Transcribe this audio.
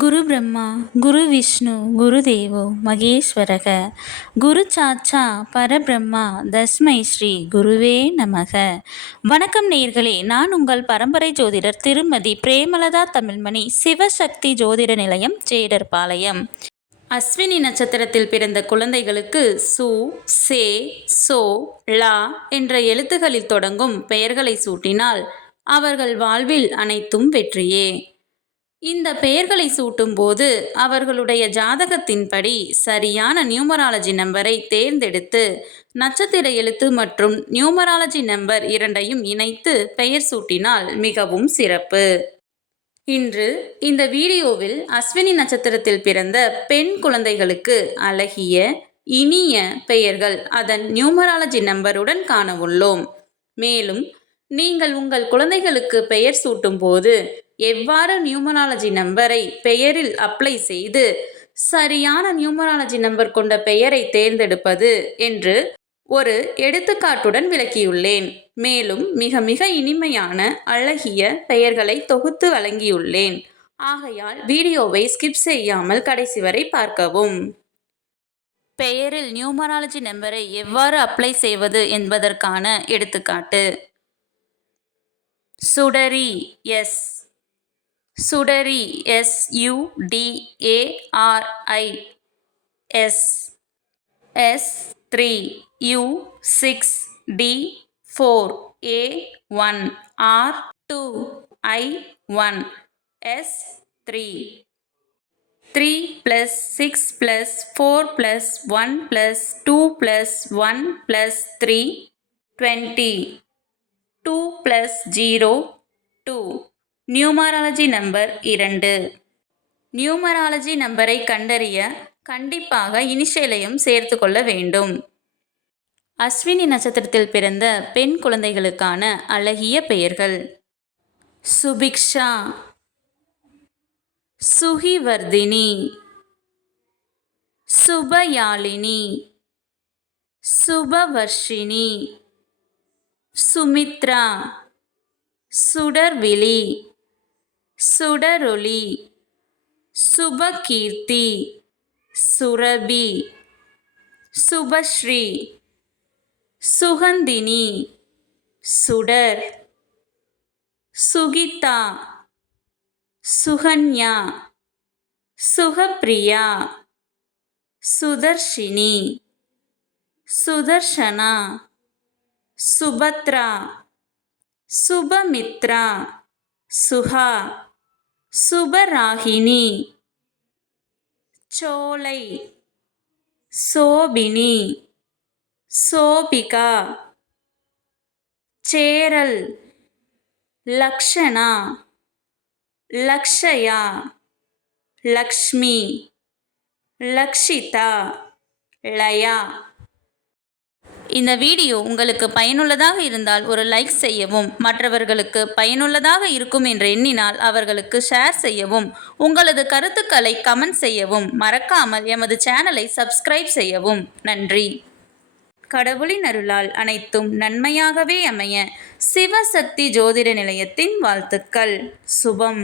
குரு பிரம்மா குரு விஷ்ணு குரு தேவோ மகேஸ்வரக குரு சாட்சா பரபிரம்மா தஸ்மை ஸ்ரீ குருவே நமக. வணக்கம் நேயர்களே, நான் உங்கள் பரம்பரை ஜோதிடர் திருமதி பிரேமலதா தமிழ்மணி, சிவசக்தி ஜோதிட நிலையம், ஜேடர்பாளையம். அஸ்வினி நட்சத்திரத்தில் பிறந்த குழந்தைகளுக்கு சு, சே, சோ, லா என்ற எழுத்துகளில் தொடங்கும் பெயர்களை சூட்டினால் அவர்கள் வாழ்வில் அனைத்தும் வெற்றியே. இந்த பெயர்களை சூட்டும்போது அவர்களுடைய ஜாதகத்தின்படி சரியான நியூமராலஜி நம்பரை தேர்ந்தெடுத்து நட்சத்திர எழுத்து மற்றும் நியூமராலஜி நம்பர் இரண்டையும் இணைத்து பெயர் சூட்டினால் மிகவும் சிறப்பு. இன்று இந்த வீடியோவில் அஸ்வினி நட்சத்திரத்தில் பிறந்த பெண் குழந்தைகளுக்கு அழகிய இனிய பெயர்கள் அதன் நியூமராலஜி நம்பருடன் காண உள்ளோம். மேலும் நீங்கள் உங்கள் குழந்தைகளுக்கு பெயர் சூட்டும் போது எவ்வாறு நியூமராலஜி நம்பரை பெயரில் அப்ளை செய்து சரியான நியூமராலஜி நம்பர் கொண்ட பெயரை தேர்ந்தெடுப்பது என்று ஒரு எடுத்துக்காட்டுடன் விளக்கியுள்ளேன். மேலும் மிக மிக இனிமையான அழகிய பெயர்களை தொகுத்து வழங்கியுள்ளேன். ஆகையால் வீடியோவை ஸ்கிப் செய்யாமல் கடைசி வரை பார்க்கவும். பெயரில் நியூமராலஜி நம்பரை எவ்வாறு அப்ளை செய்வது என்பதற்கான எடுத்துக்காட்டு. Sudari S. Sudari SUDARI S. S3 U6 D4 A1 R2 I1 S3 3 + 6 + 4 + 1 + 2 + 1 + 3 20 2 + 0 2. Numerology number 2. Numerology நம்பரை கண்டறிய கண்டிப்பாக இனிஷியலையும் சேர்த்து கொள்ள வேண்டும். அஸ்வினி நட்சத்திரத்தில் பிறந்த பெண் குழந்தைகளுக்கான அழகிய பெயர்கள். சுபிக்ஷா, சுகிவர்தினி, சுபயாழினி, சுபவர்ஷினி, சுமித்ரா, சுடர்விழி, சுடரொளி, சுபகீர்த்தி, சுரபி, சுபஸ்ரீ, சுகந்தினி, சுடர், சுகிதா, சுகன்யா, சுகப்பிரியா, சுதர்ஷினி, சுதர்ஷனா, சுபத்ரா, சுபமித்ரா, சுஹா, சுபராகினி, சோலை, சோபினி, சோபிகா, சேரல், லக்ஷனா, லக்ஷயா, லக்ஷ்மி, லக்ஷிதா, லயா. இந்த வீடியோ உங்களுக்கு பயனுள்ளதாக இருந்தால் ஒரு லைக் செய்யவும், மற்றவர்களுக்கு பயனுள்ளதாக இருக்கும் என்று எண்ணினால் அவர்களுக்கு ஷேர் செய்யவும், உங்களது கருத்துக்களை கமெண்ட் செய்யவும், மறக்காமல் எமது சேனலை சப்ஸ்கிரைப் செய்யவும். நன்றி. கடவுளின் அருளால் அனைத்தும் நன்மையாகவே அமைய சிவசக்தி ஜோதிட நிலையத்தின் வாழ்த்துக்கள். சுபம்.